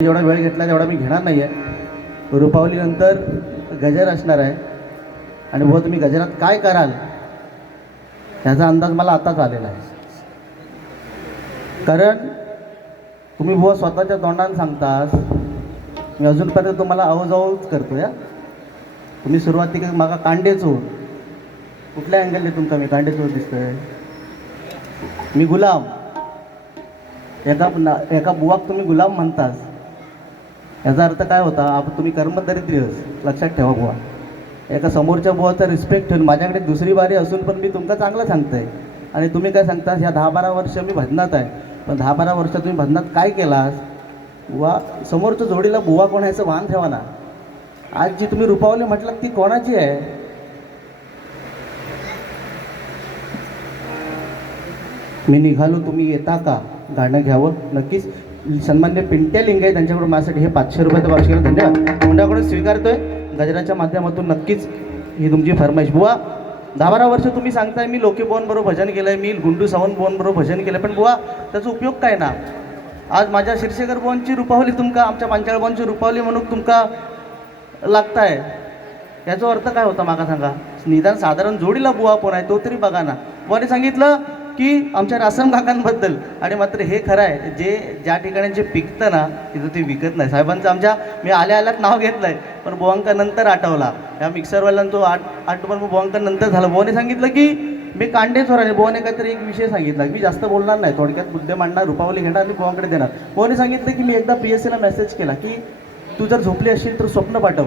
जेवढा वेळ घेतला तेवढा मी घेणार नाही आहे. रुपावलीनंतर गजर असणार आहे आणि बुवा तुम्ही गजरात काय कराल ह्याचा अंदाज मला आताच आलेला आहे. कारण तुम्ही बुवा स्वतःच्या तोंडाने सांगतास, मी अजूनपर्यंत तुम्हाला अवजावच करतो या. तुम्ही सुरुवातीला मागा कांडेचोर, कुठल्या अँगलने तुमचा मी कांडेचोर दिसतोय? मी गुलाम, एका बुवाक तुम्ही गुलाम म्हणतास, याचा अर्थ काय होता? आपण तुम्ही कर्मदरिद्रीयच, लक्षात ठेवा बुवा. एका समोरच्या बुवाचा रिस्पेक्ट ठेवून माझ्याकडे दुसरी बारी असून पण मी तुमचं चांगलं सांगतोय आणि तुम्ही काय सांगतास? ह्या 10-12 वर्ष मी भजनात आहे. पण 10-12 वर्ष तुम्ही भजनात काय केलास? बुवा समोरच्या जोडीला बुवा कोण ह्याचं भान ठेवा ना. आज जी तुम्ही रुपावली म्हटलं ती कोणाची आहे? मी निघालो तुम्ही येता का गाणं घ्यावं. नक्कीच सन्मान्य पिंट्या लिंगायत त्यांच्याकडून माझ्यासाठी हे 500 रुपयाचं वार्षिक धन्यवाद मुंडाकडून स्वीकारतोय गजराच्या माध्यमातून. नक्कीच ही तुमची फरमाईश. बुवा 10-12 वर्ष तुम्ही सांगताय मी लोके बोनबरोबर भजन केलं आहे, मी गुंडू सावंत बोनबरोबर भजन केलं, पण बुवा त्याचा उपयोग काय ना? आज माझ्या शिरशेकर बोनची रुपावली तुमका, आमच्या पांचाळ बोनची रुपावली म्हणून तुमका लागताय, याचा अर्थ काय होता माका सांगा? निदान साधारण जोडीला बुवा कोण आहे तो तरी बघा ना. बुवाने सांगितलं की आमच्या रासम काकांबद्दल, आणि मात्र हे खरं आहे, जे ज्या ठिकाणी जे पिकतं ना तिथं ते विकत नाही. साहेबांचं आमच्या मी आल्यात नाव घेतलं आहे, पण बुवांका नंतर आठवला. या मिक्सरवाल्यांना तो आठवण बुवांका नंतर झालं. बुवाने सांगितलं की मी कांडेचोर आहे. बुवाने काहीतरी एक विषय सांगितला, मी जास्त बोलणार नाही, थोडक्यात मुद्दे मांडणार, रुपावली घेणार आणि बुवांकडे देणार. बुवाने सांगितलं की मी एकदा PSCला मेसेज केला की तू जर झोपली असशील तर स्वप्न पाठव,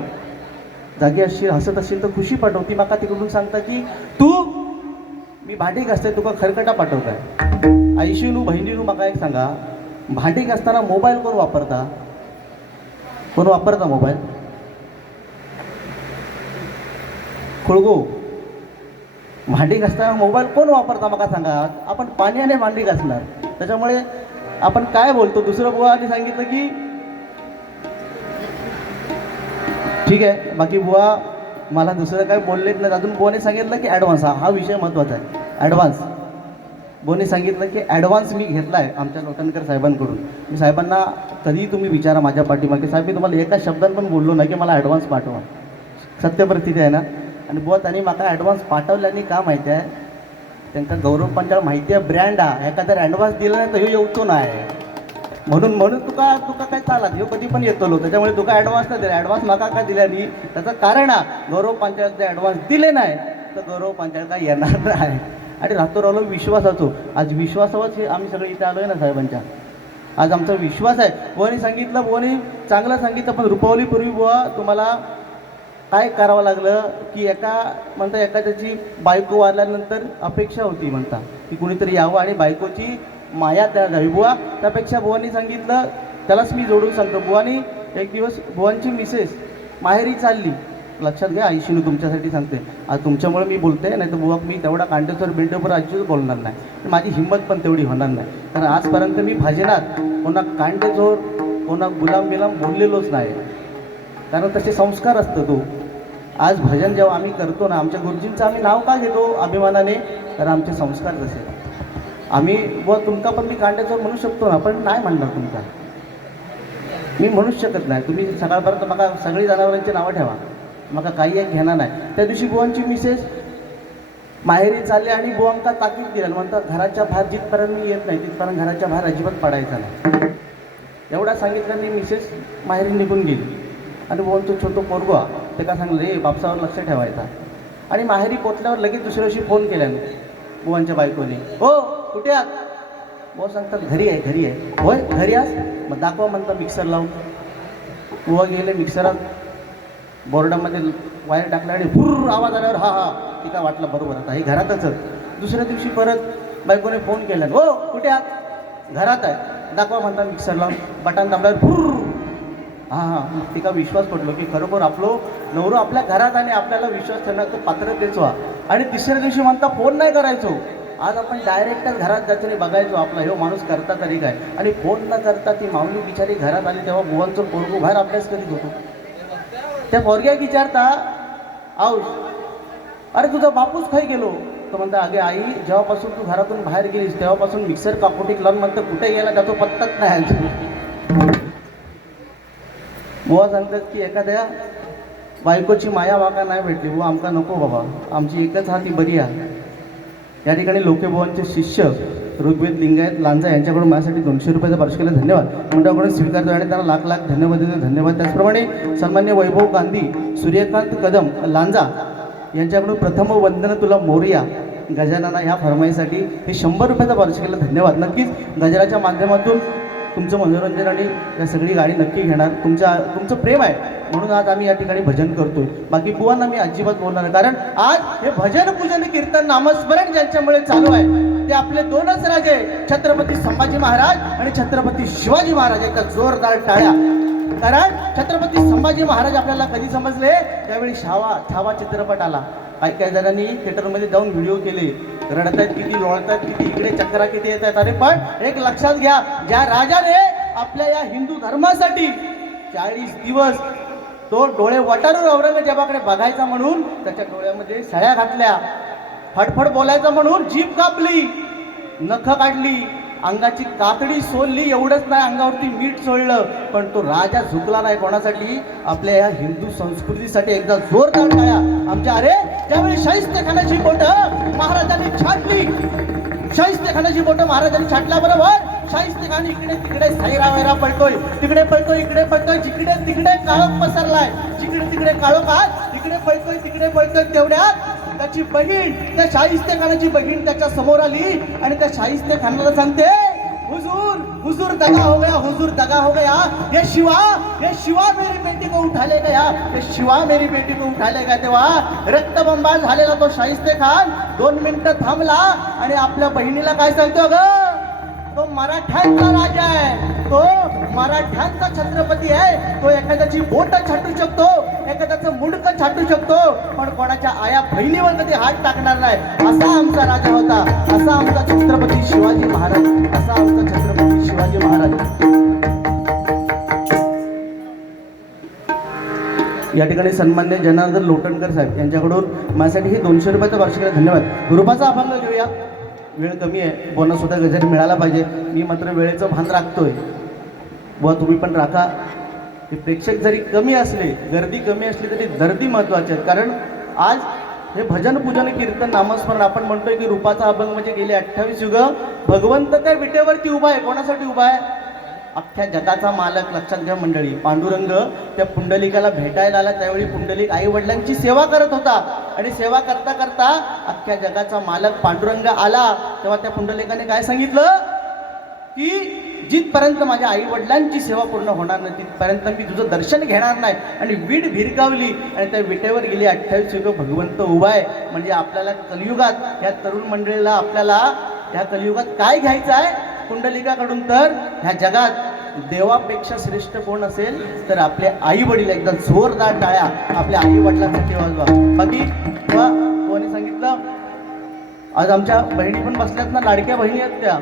जागी असशील हसत असशील तर खुशी पाठव. ती माका तिकडून सांगता की तू मी भांडी घासते तुका खरकटा पाठवताय. आईशीनू बहिणीनू माका एक सांगा, भांडी घासताना मोबाईल कोण वापरता? कोण वापरता मोबाईल? खुळगो, भांडी घासताना मोबाईल कोण वापरता माका सांगा? आपण पाण्याने भांडी घासणार. त्याच्यामुळे आपण काय बोलतो? दुसरं बुवाने सांगितलं की ठीक आहे, बाकी बुवा मला दुसरं काय बोललेच नाही. अजून बुवाने सांगितलं की ॲडव्हान्स, हा विषय महत्त्वाचा आहे. ॲडव्हान्स बुवाने सांगितलं की ॲडव्हान्स मी घेतला आहे आमच्या लोटणकर साहेबांकडून. मी साहेबांना कधीही तुम्ही विचारा माझ्या पाठीमागे, साहेब मी तुम्हाला एका शब्दात पण बोललो नाही की मला ॲडव्हान्स पाठवा. सत्य परिस्थिती आहे ना. आणि बुवा त्यांनी मला ॲडव्हान्स पाठवल्याने का माहिती आहे? त्यांना गौरव पांचाळ माहिती आहे, ब्रँड आहे. एखादा ॲडव्हान्स दिला नाही तर हे येतो नाही, म्हणून तुका काय चालत हे कधी पण येतो लो. त्याच्यामुळे तुका ॲडव्हान्स नाही दिला. ॲडव्हान्स नका का दिला नाही त्याचं कारण आहे, गौरव पांचाळचे ॲडव्हान्स दिले नाही तर गौरव पांचाळ काय येणार नाही. आणि राहतो राहिलो विश्वासाचो. आज विश्वासावरच हे आम्ही सगळे इथे आलो आहे ना साहेबांच्या. आज आमचा विश्वास आहे. बुवाने सांगितलं, बुवाने चांगलं सांगितलं, पण रुपावलीपूर्वी बुवा तुम्हाला काय करावं लागलं की एखाद्याची बायको वारल्यानंतर अपेक्षा होती म्हणता की कुणीतरी यावं आणि बायकोची माया त्या जावी. बुवा त्यापेक्षा बुवानी सांगितलं, त्यालाच मी जोडून सांगतो. बुवानी एक दिवस बुवांची मिसेस माहेरी चालली. लक्षात घ्या, आईशीनू तुमच्यासाठी सांगते, आज तुमच्यामुळे मी बोलते, नाही तर बुवा मी तेवढा कांटेचोर बिंटेवर अजिबात बोलणार नाही. माझी हिंमत पण तेवढी होणार नाही. कारण आजपर्यंत मी भजनात कोणा कांटेचोर कोणा गुलाम बिलाम बोललेलोच नाही. कारण तसे संस्कार असतं तो. आज भजन जेव्हा आम्ही करतो ना, आमच्या गुरुजींचं आम्ही नाव का घेतो अभिमानाने? तर आमचे संस्कार तसे. आम्ही बुवा तुमका पण मी कांडेचोर म्हणू शकतो ना, पण नाही म्हणणार तुमचा, मी म्हणूच शकत नाही. तुम्ही सकाळपर्यंत मला सगळी जनावरांची नावं ठेवा, मग काही एक घेणार नाही. त्या दिवशी बुवांची मिसेस माहेरी चालली आणि बुवांका ताकीद दिला, म्हणतात घराच्या बाहेर जिथपर्यंत मी येत नाही तिथपर्यंत घराच्या बाहेर अजिबात पडायचा नाही. एवढा सांगितल्याने मिसेस माहेरी निघून गेली. आणि बुवांचं छोटं पोरगो ते का सांगलं, रे बापसावर लक्ष ठेवायचा. आणि माहेरी पोचल्यावर लगेच दुसऱ्या दिवशी फोन केल्याने बुवांच्या बायकोने, हो कुठे आहात? बुवा सांगतात घरी आहे. होय घरी आज, मग दाखवा म्हणता मिक्सर लावून. बुवा गेले मिक्सरात, बोर्डामध्ये वायर टाकला आणि भुर्र आवाज आल्यावर हा ती काय वाटलं बरोबर आता हे घरातच. दुसऱ्या दिवशी परत बायकोने फोन केला, हो कुठे आहात? घरात आहे. दाखवा म्हणता मिक्सर लावून. बटन दाबल्यावर भुर्र, हां तिका विश्वास पडलो की खरोखर आपलो नवरो आपल्या घरात आणि आपल्याला विश्वास ठेवण्याचं पात्र द्यायचो. आणि तिसऱ्या दिवशी म्हणता फोन नाही करायचो. आज आपण डायरेक्टच घरात जायचं आणि बघायचो आपला ह्यो माणूस करता तरी काय. आणि फोन न करता ती माऊली बिचारी घरात आली तेव्हा बुवांचं पोरगो बाहेर अभ्यास करीत होतो. त्या पोरग्याक विचारता, आऊश अरे तुझा बापूस खाई गेलो? तो म्हणता, अगे आई जेव्हापासून तू घरातून बाहेर गेलीस तेव्हापासून मिक्सर कापोटीक लावून म्हणतं कुठे गेला त्याचा पत्ताच नाही. बुवा सांगतात की एखाद्या बायकोची माया वाका नाही भेटली बुवा आमका नको बाबा, आमची एकच हाती बरी आहे. या ठिकाणी लोकेबुवांचे शिष्य ऋग्वेद लिंगायत लांजा यांच्याकडून माझ्यासाठी 200 रुपयाचा पारितोषिक केलं, धन्यवाद. मंडळाकडून स्वीकारतो आणि त्यांना लाख लाख धन्यवाद देतो, धन्यवाद. त्याचप्रमाणे सन्मान्य वैभव गांधी, सूर्यकांत कदम लांजा यांच्याकडून प्रथम वंदन तुला मोरया गजानना ह्या फरमाईसाठी हे 100 रुपयाचा पारितोषिक केलं, धन्यवाद. नक्कीच गजराच्या माध्यमातून तुमचं मनोरंजन आणि या सगळी गाडी नक्की घेणार. तुमचं प्रेम आहे म्हणून आज आम्ही या ठिकाणी भजन करतोय. बाकी बुवांना मी अजिबात बोलणार नाही, कारण आज हे भजन पूजन कीर्तन नामस्मरण ज्यांच्यामुळे चालू आहे ते आपले दोनच राजे छत्रपती संभाजी महाराज आणि छत्रपती शिवाजी महाराज यांच्या जोरदार टाळ्या. कारण छत्रपती संभाजी महाराज आपल्याला कधी समजले त्यावेळी छावा चित्रपट आला. काही जणांनी थिएटरमध्ये जाऊन व्हिडिओ केले, रडत आहेत किती, लोळतात किती, इकडे चक्रा किती येत आहेत. अरे पण एक लक्षात घ्या, ज्या राजाने आपल्या या हिंदू धर्मासाठी 40 दिवस तो डोळे वटारून औरंगजेबाकडे बघायचा म्हणून त्याच्या डोळ्यामध्ये सळ्या घातल्या, फडफड बोलायचा म्हणून जीभ कापली, नख काढली, अंगाची कातडी सोलली, एवढंच नाही अंगावरती मीठ सोडलं, पण तो राजा झुकला नाही. कोणासाठी? आपल्या या हिंदू संस्कृतीसाठी. एकदा जोरदार टाळ्या आमच्या. अरे त्यावेळी शाहिस्तेखानाची बोटं महाराजांनी छाटली, शाहिस्तेखानाची बोटं महाराजांनी छाटल्याबरोबर शाहिस्तेखान इकडे तिकडे साईरावेरा पळतोय, तिकडे पळतोय, इकडे पळतोय, जिकडे तिकडे काळोख पसरलाय, जिकडे तिकडे काळोख आहे, तिकडे पळतोय, तिकडे पळतोय. तेवढ्यात त्याची बहीण, त्या शाहिस्तेखानाची बहीण त्याच्या समोर आली आणि त्या शाहिस्तेखानाला सांगते, हुजूर दगा हो गया, हुजूर दगा हो गया, ये शिवा मेरी बेटी को उठा ले गया, ये शिवा मेरी बेटी को उठा ले गया. तेव्हा रक्तबंबाळ झालेला तो शाहिस्तेखान 2 मिनिटं थांबला आणि आपल्या बहिणीला काय सांगतो, ग तो मराठ्यांचा राजा आहे, तो मराठ्यांचा छत्रपती आहे, तो एखाद्याची बोट छाटू शकतो, एखाद्याचं मुंडकं छाटू शकतो, पण कोणाच्या आया बहिणीवर कधी हात टाकणार नाही. असा आमचा राजा होता, असा आमचा छत्रपती शिवाजी महाराज, असा आमचा छत्रपती शिवाजी महाराज. या ठिकाणी सन्मान्य जनार्दन लोटणकर साहेब यांच्याकडून माझ्यासाठी हे 200 रुपयाचा वार्षिक धन्यवाद. रूपाचा अभंग घेऊया, वेळ कमी आहे, बोलणं सुद्धा गजर मिळाला पाहिजे. मी मात्र वेळेचं भान राखतोय, बुवा तुम्ही पण राखा. हे प्रेक्षक जरी कमी असले, गर्दी कमी असली तरी दर्दी महत्त्वाचे आहेत. कारण आज हे भजन पूजन कीर्तन नामस्मरण आपण म्हणतोय की रूपाचा अभंग म्हणजे गेले 28 युग भगवंत त्या विटेवरती उभा आहे. कोणासाठी उभा आहे? अख्ख्या जगाचा मालक. लक्षात घ्या मंडळी, पांडुरंग त्या पुंडलिकाला भेटायला आला त्यावेळी पुंडलिक आई वडिलांची सेवा करत होता आणि सेवा करता करता अख्ख्या जगाचा मालक पांडुरंग आला. तेव्हा त्या पुंडलिकाने काय सांगितलं की जिथपर्यंत माझ्या आई वडिलांची सेवा पूर्ण होणार नाही तिथपर्यंत मी तुझं दर्शन घेणार नाही. आणि वीट भिरकावली आणि त्या विटेवर गेली 28 युग भगवंत उभा आहे. म्हणजे आपल्याला कलियुगात, या तरुण मंडळीला आपल्याला ह्या कलियुगात काय घ्यायचं आहे पुंडलिकाकडून? तर ह्या जगात देवापेक्षा श्रेष्ठ कोण असेल तर आपले आई वडील. एकदा जोरदार टाळ्या आपल्या आई वडिलांसाठी वाजवा. बाकी कोणी सांगितलं, आज आमच्या बहिणी पण बसल्यात ना, लाडक्या बहिणी आहेत त्या.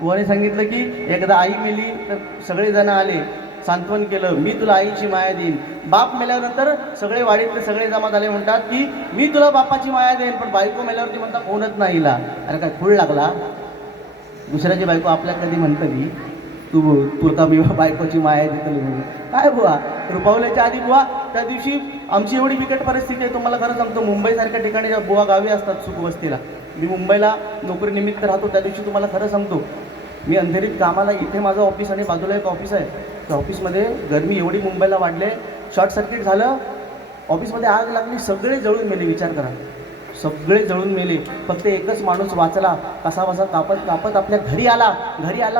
कोणी सांगितलं की एकदा आई मेली तर सगळेजण आले, सांत्वन केलं, मी तुला आईची माया देईन. बाप मेल्यानंतर सगळे वाडीतले सगळे जमा झाले, म्हणतात की मी तुला बापाची माया देईन, पण बायको मेल्यावरती म्हणतात कोणच नाही हिला. अरे काय खूळ लागला? दुसऱ्याची बायको आपल्या कधी म्हणतं की तुला मी बायकोची माया देतो म्हणून. काय बुवा, रुपावल्याच्या आधी बुवा त्या दिवशी आमची एवढी बिकट परिस्थिती आहे, तुम्हाला खरं सांगतो. मुंबईसारख्या ठिकाणी ज्या बुवा गावी असतात सुखवस्तीला, मी मुंबईला नोकरीनिमित्त राहतो, त्या दिवशी तुम्हाला खरं सांगतो, मी अंधेरीत कामाला, इथे माझं ऑफिस आणि बाजूला एक ऑफिस आहे. त्या ऑफिसमध्ये गरमी एवढी मुंबईला वाढले, शॉर्ट सर्किट झालं, ऑफिसमध्ये आग लागली, सगळे जळून मेले. विचार करा, सगळे जळून मेले. फक्त एकच माणूस वाचला, कसा कापत कापत आपल्या घरी आला,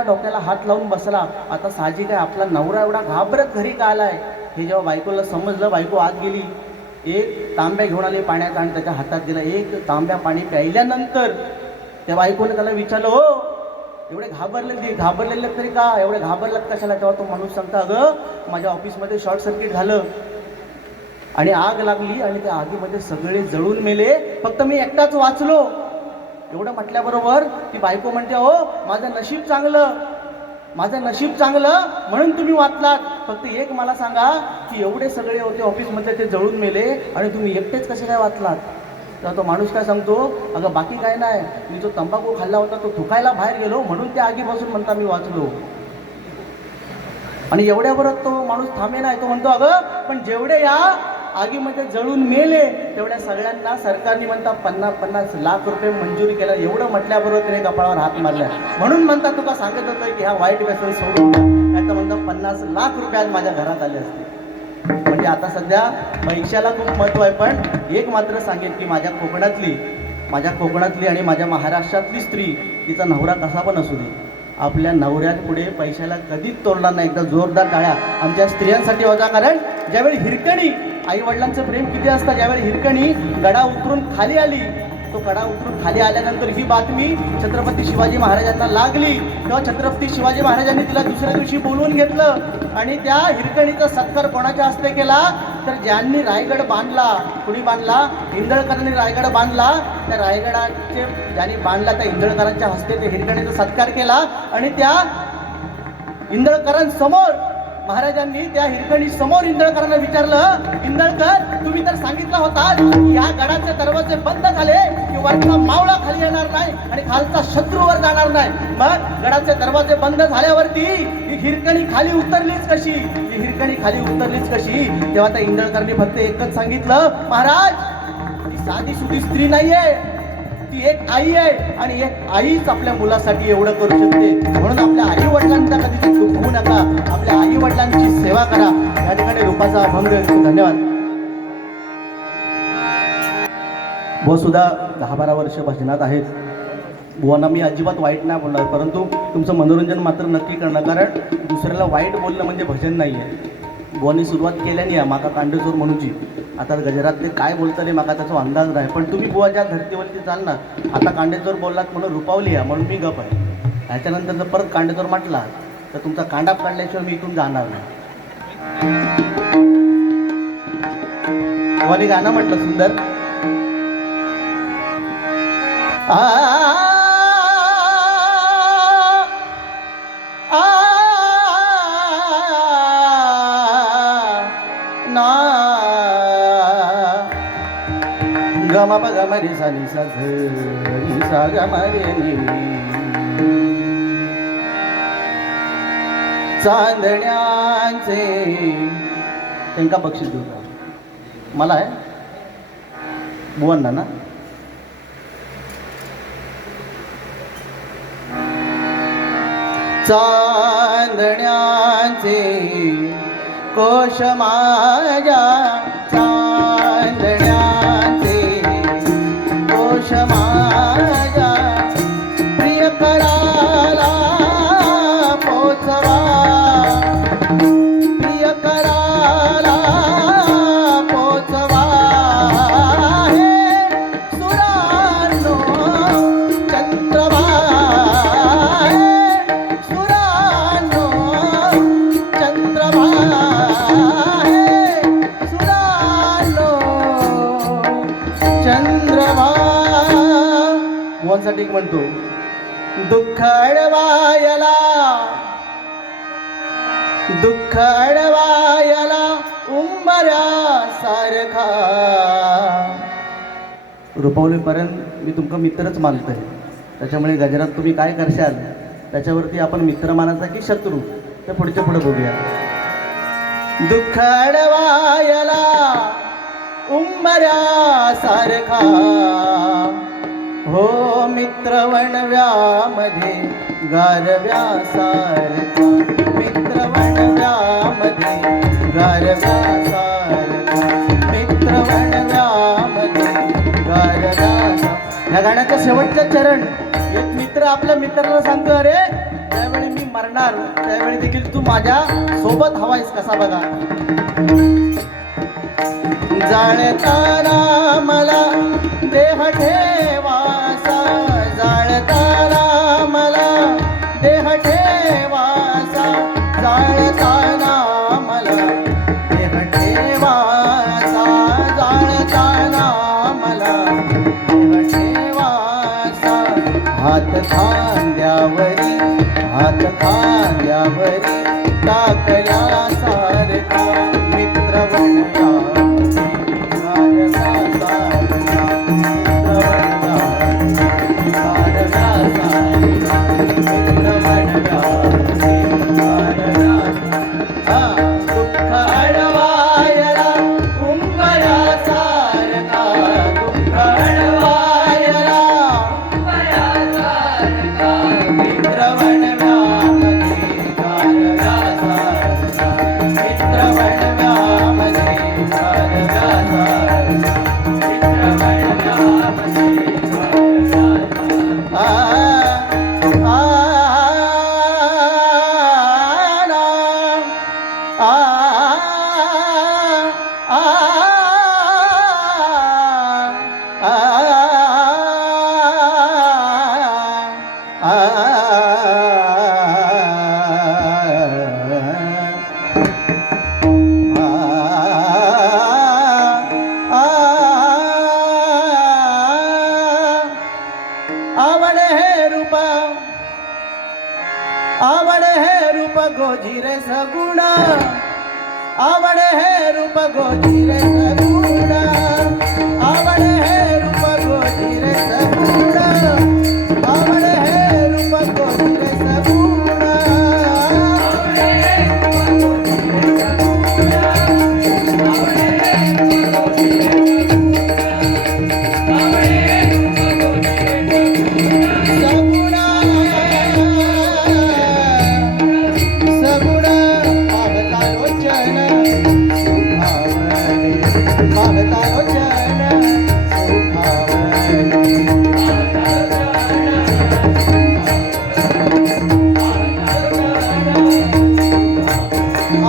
डोक्याला हात लावून बसला. आता साहजिक आहे, आपला नवरा एवढा घाबरत घरी का आलाय हे जेव्हा बायकोला समजलं, बायको आत गेली, एक तांब्या घेऊन आले पाण्याचा आणि त्याच्या हातात दिला. एक तांब्या पाणी प्यायल्यानंतर त्या बायकोने त्याला विचारलं, हो एवढे घाबरलेले तरी का, एवढे घाबरलात कशाला? तेव्हा तो माणूस सांगता, अगं माझ्या ऑफिसमध्ये शॉर्ट सर्किट झालं आणि आग लागली आणि त्या आगीमध्ये सगळे जळून मेले, फक्त मी एकटाच वाचलो. एवढं म्हटल्याबरोबर ती बायको म्हणते, हो माझं नशीब चांगलं म्हणून तुम्ही वाचलात. फक्त एक मला सांगा की एवढे सगळे होते ऑफिसमध्ये, ते जळून मेले आणि तुम्ही एकटेच कसे काय वाचलात? तेव्हा तो माणूस काय सांगतो, अगं बाकी काय नाही, मी जो तंबाखू खाल्ला होता तो थुकायला बाहेर गेलो म्हणून त्या आगीपासून म्हणता मी वाचलो. आणि एवढ्यावरच तो माणूस थांबे नाही, तो म्हणतो अगं पण जेवढे या आगीमध्ये जळून मेले तेवढ्या सगळ्यांना सरकारने म्हणता 50-50 लाख रुपये मंजूर केलं. एवढं म्हटल्याबरोबर तिने कपाळावर हात मारला. म्हणून म्हणतात तुका सांगत होतं की ह्या वाईट व्यसन सोडून द्या, नाही तर म्हणतात 50 लाख रुपये आज माझ्या घरात आले असते. म्हणजे आता सध्या पैशाला खूप महत्त्व आहे. पण एक मात्र सांगेन की माझ्या कोकणातली आणि माझ्या महाराष्ट्रातली स्त्री, तिचा नवरा कसा पण असू दे, आपल्या नवऱ्यापुढे पैशाला कधीच तोडणार नाही. एकदा जोरदार टाळ्या आमच्या स्त्रियांसाठी होता. कारण ज्यावेळी हिरकणी, आई वडिलांचं प्रेम किती असतं, ज्यावेळी हिरकणी गडा उतरून खाली आली, तो कडा उतरून खाली आल्यानंतर ही बातमी छत्रपती शिवाजी महाराजांना लागली. तेव्हा छत्रपती शिवाजी महाराजांनी तिला दुसऱ्या दिवशी बोलवून घेतलं आणि त्या हिरकणीचा सत्कार कोणाच्या हस्ते केला, तर ज्यांनी रायगड बांधला, कुणी बांधला, इंदळकरांनी रायगड बांधला, त्या रायगडाचे ज्यांनी बांधला त्या इंदळकरांच्या हस्ते ते हिरकणीचा सत्कार केला. आणि त्या इंदळकरांसमोर महाराजांनी त्या हिरकणी समोर इंदळकरांना विचारलं, इंदळकर तुम्ही तर सांगितलं होता या गडाचे दरवाजे बंद झाले की वरचा मावळा खाली येणार नाही आणि खालचा शत्रूवर जाणार नाही. मग गडाचे दरवाजे बंद झाल्यावरती ही हिरकणी खाली उतरलीच कशी, ही हिरकणी खाली उतरलीच कशी? तेव्हा त्या इंदळकरांनी फक्त एकच सांगितलं, महाराज ती साधी सुधी स्त्री नाहीये, ती एक आई आहे आणि एक आईच आपल्या मुलासाठी एवढं करू शकते. म्हणून आपल्या आई वडिलांना कधीच दुखवू नका, आपल्या आई वडिलांची सेवा करा. या ठिकाणी रूपाचा अभंग. धन्यवाद. बुवा सुद्धा 10-12 वर्ष भजनात आहेत. बुवांना मी अजिबात वाईट नाही बोलणार, परंतु तुमचं मनोरंजन मात्र नक्की करणं, कारण दुसऱ्याला वाईट बोलणं म्हणजे भजन नाही आहे. बुवांनी सुरुवात केल्याने आहे माका कांडेचोर म्हणूची. आता गजरात ते काय बोलताना माका त्याचा अंदाज नाही, पण तुम्ही बुवा ज्या धर्तीवरती चालणार, आता कांडेचोर बोललात म्हणून रुपावली आहे म्हणून मी गप आहे. ह्याच्यानंतर जर परत कांडेचोर म्हटला तर तुमचा कांडाप काढल्याशिवाय मी इथून जाणार नाही. बुवानी गाणं म्हटलं सुंदर, गमा बगा मरी सानी सा गा मरे चांदण्याचे. त्यांना बक्षीस देऊ का? मला आहे बुवांना ना. चांदण्याचे कोश माझ्या, चांदण्याचे कोश माझ्या, प्रिय कराला पोचवा, प्रिय कराला पोचवा. हे सुरानो चंद्रमा, साठी म्हणतो, दुःख अडवायला, दुःख अडवायला उंबऱ्या सारखा. रुपवलीपर्यंत मी तुमका मित्रच मानतोय, त्याच्यामुळे गजरात तुम्ही काय करशाल त्याच्यावरती आपण मित्र मानायचा की शत्रू ते पुढच्या पुढे बघूया. दुःख अडवायला उंबऱ्या सारखा, हो मित्र वणव्यामध्ये गारव्या सारखा, मित्र वणव्यामध्ये गारव्या सारखा, मित्र वणव्यामध्ये गारव्या सारखा. ह्या गाण्याचं शेवटचं चरण एक मित्र आपल्या मित्राला सांगतो, अरे त्यावेळी मी मरणार त्यावेळी देखील तू माझ्या सोबत हवायस. कसा बघा, जाळताना मला देह ठेवासा, जाळताना मला देह ठेवासा, जाळताना मला देह ठेवासा, जाळताना मला देह ठेवासा. हात खांद्यावरी, हात खांद्यावरी टाकल्या सारखा, मित्र वणव्या आ आ आवडे हे रूपा आवडे हे रूप गोजिरे सगुण आवडे हे रूप गोजिरे सगुण आवडे हे रूप गोजिरे सगुण आवडे हे रूप गोजिरे सगुण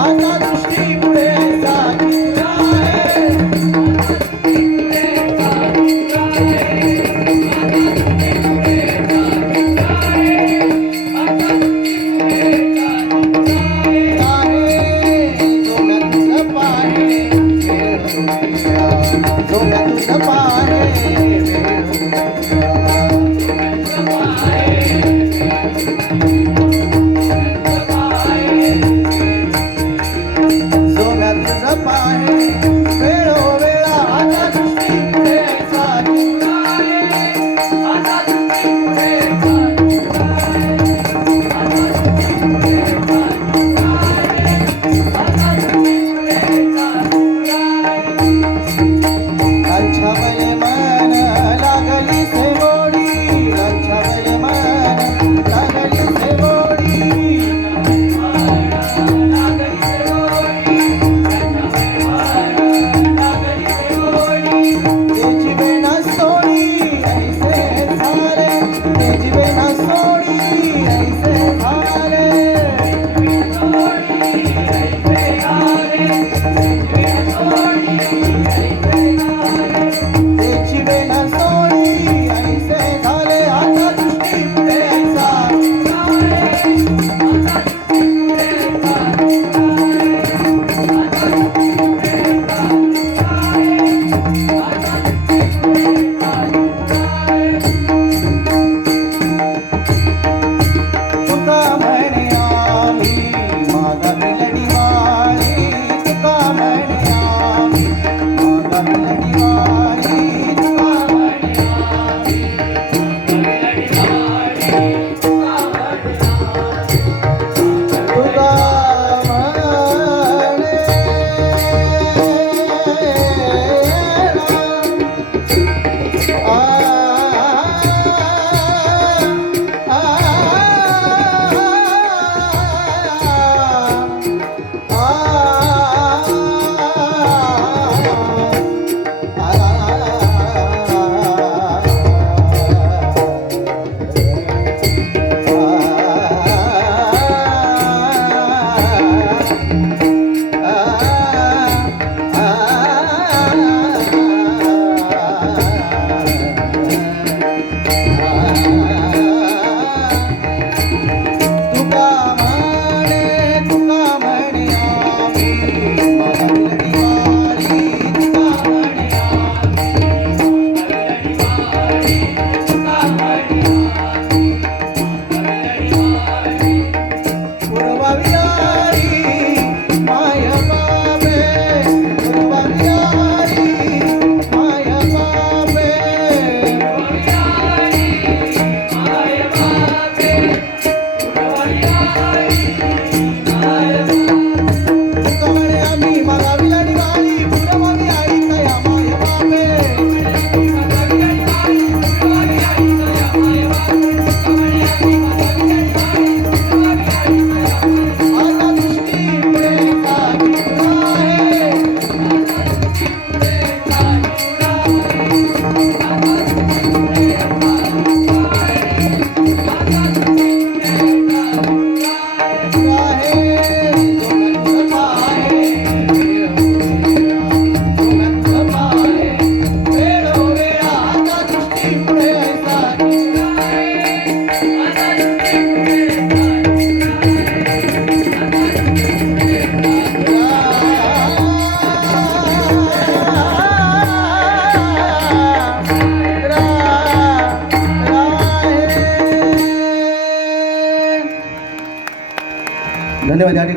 आता दृष्टी पुढे अच्छा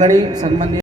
ठिकाणी सन्माननीय